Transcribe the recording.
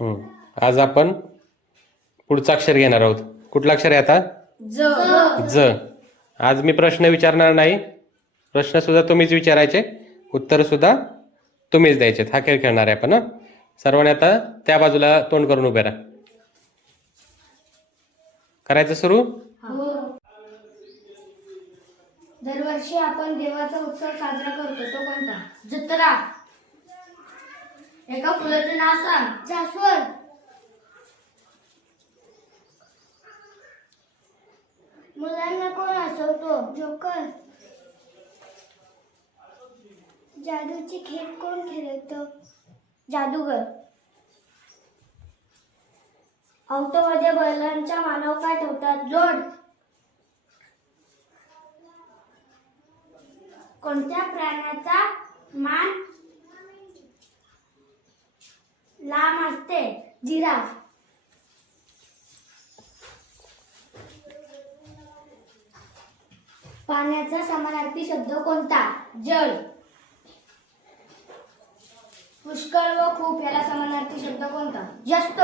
आज आपण पुढचं अक्षर घेणार आहोत. कुठलं अक्षर आहे आता? ज. आज मी प्रश्न विचारणार नाही. प्रश्न सुद्धा तुम्हीच विचारायचे, उत्तर सुद्धा तुम्हीच द्यायचे. हा खेळ खेळणार आहे आपण. सर्वांनी आता त्या बाजूला तोंड करून उभे राहा. करायचं सुरू? दरवर्षी आपण देवाचा उत्सव साजरा करतो, तो कोणता? जत्रा. एका फुलाचे नाव सांग. जास्वंद. मुलांना कोण हसवतो? जोकर. जादूची खेळ कोण खेळतो? जादूगर. ऑक्टोमध्ये बैलांच्या मानव काय ठेवतात? जोड. कोणत्या प्राण्याचा मान लांब असते? जिराफ. पाण्याचा समानार्थी शब्द कोणता? जल. पुष्कळ व खूप याला समानार्थी शब्द कोणता? जास्त.